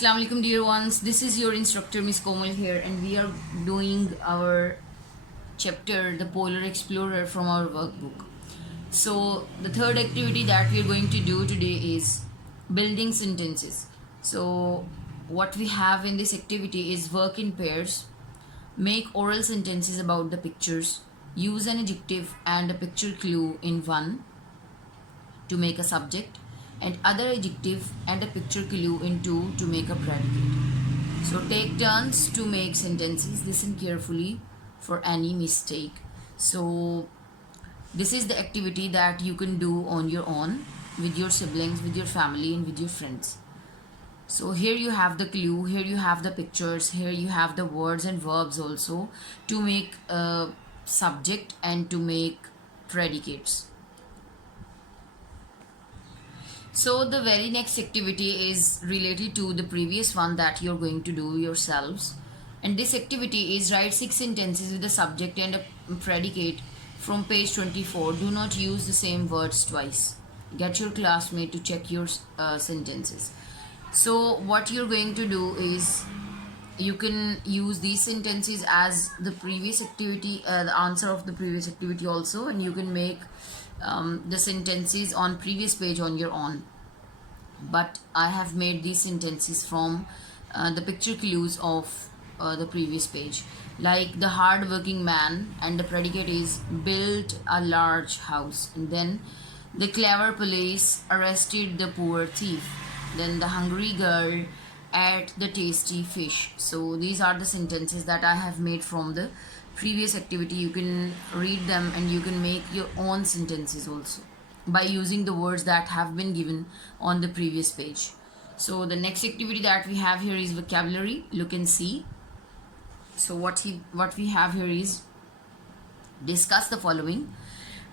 Assalamu alaikum dear ones, this is your instructor Miss Komal here, and we are doing our chapter The Polar Explorer from our workbook. So the third activity that we are going to do today is building sentences. So what we have in this activity is work in pairs, make oral sentences about the pictures, use an adjective and a picture clue in one to make a subject, and other adjective and a picture clue in two to make a predicate. So take turns to make sentences. Listen carefully for any mistake. So this is the activity that you can do on your own with your siblings, with your family, and with your friends. So here you have the clue, here you have the pictures, here you have the words and verbs also to make a subject and to make predicates. So the very next activity is related to the previous one that you're going to do yourselves. And this activity is write 6 sentences with a subject and a predicate from page 24. Do not use the same words twice. Get your classmate to check your sentences. So what you're going to do is you can use these sentences as the previous activity, the answer of the previous activity also, and you can make the sentences on previous page on your own. But I have made these sentences from the picture clues of the previous page. Like the hard-working man, and the predicate is built a large house. And then the clever police arrested the poor thief. Then the hungry girl ate the tasty fish. So these are the sentences that I have made from the previous activity. You can read them and you can make your own sentences also by using the words that have been given on the previous page. So the next activity that we have here is vocabulary. Look and see. So what we have here is discuss the following.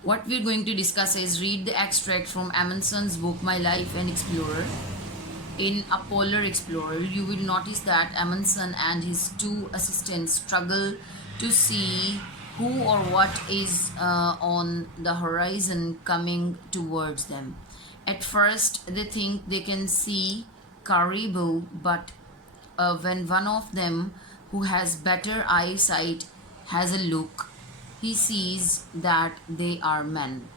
What we're going to discuss is read the extract from Amundsen's book My Life and Explorer. In A Polar Explorer, you will notice that Amundsen and his two assistants struggle to see who or what is on the horizon coming towards them. At first, they think they can see caribou, but when one of them, who has better eyesight, has a look, he sees that they are men.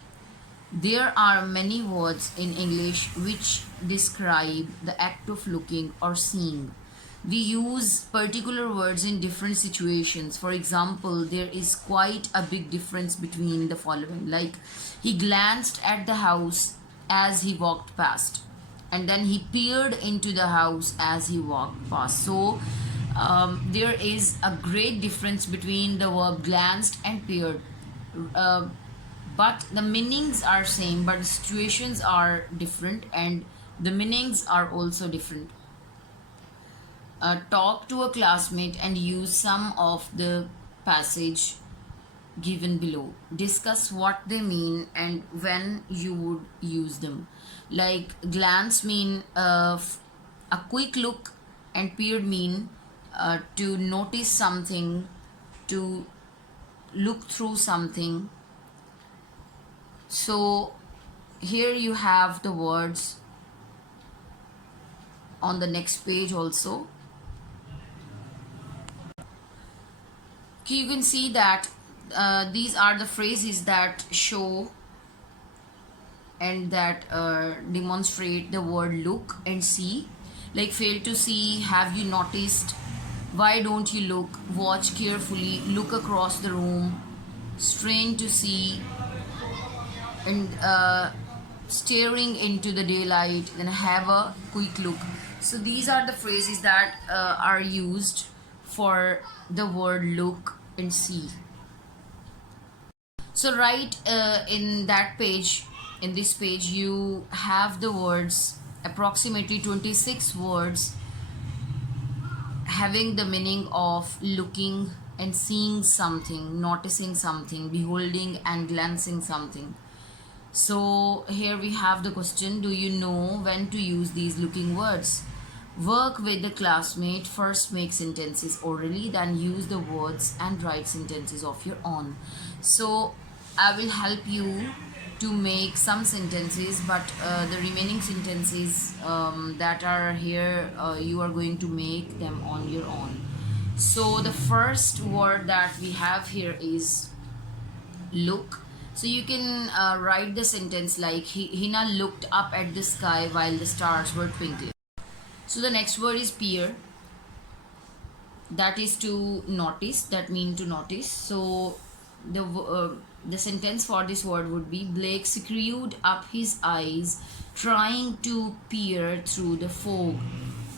There are many words in English which describe the act of looking or seeing. We use particular words in different situations. For example, there is quite a big difference between the following. Like, he glanced at the house as he walked past, and then he peered into the house as he walked past. So there is a great difference between the verb glanced and peered. But the meanings are same, but the situations are different and the meanings are also different. Talk to a classmate and use some of the passage given below. Discuss what they mean and when you would use them. Like glance mean a quick look, and peered mean to notice something, to look through something. So here you have the words on the next page also. Okay, you can see that these are the phrases that show and that demonstrate the word look and see. Like fail to see, have you noticed, why don't you look, watch carefully, look across the room, strain to see, and staring into the daylight, then have a quick look. So these are the phrases that are used for the word look and see. So right in that page, in this page, you have the words, approximately 26 words having the meaning of looking and seeing something, noticing something, beholding and glancing something. So here we have the question, do you know when to use these looking words? Work with the classmate. First make sentences orally, then use the words and write sentences of your own. So I will help you to make some sentences, but the remaining sentences that are here, you are going to make them on your own. So the first word that we have here is look. So you can write the sentence like Hina looked up at the sky while the stars were twinkling. So the next word is peer. That is to notice. That mean to notice. So the sentence for this word would be Blake screwed up his eyes trying to peer through the fog.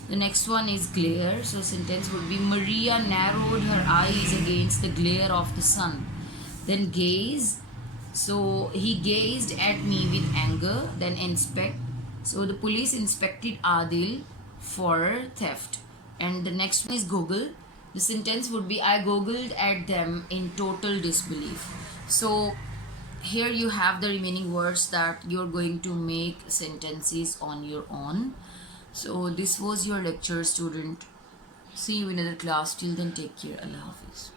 The next one is glare. So sentence would be Maria narrowed her eyes against the glare of the sun. Then gaze. So he gazed at me with anger. Then inspect. So the police inspected Adil for theft. And the next one is Google. The sentence would be I googled at them in total disbelief. So here you have the remaining words that you're going to make sentences on your own. So this was your lecture, student. See you in another class. Till then, take care. Allah Hafiz.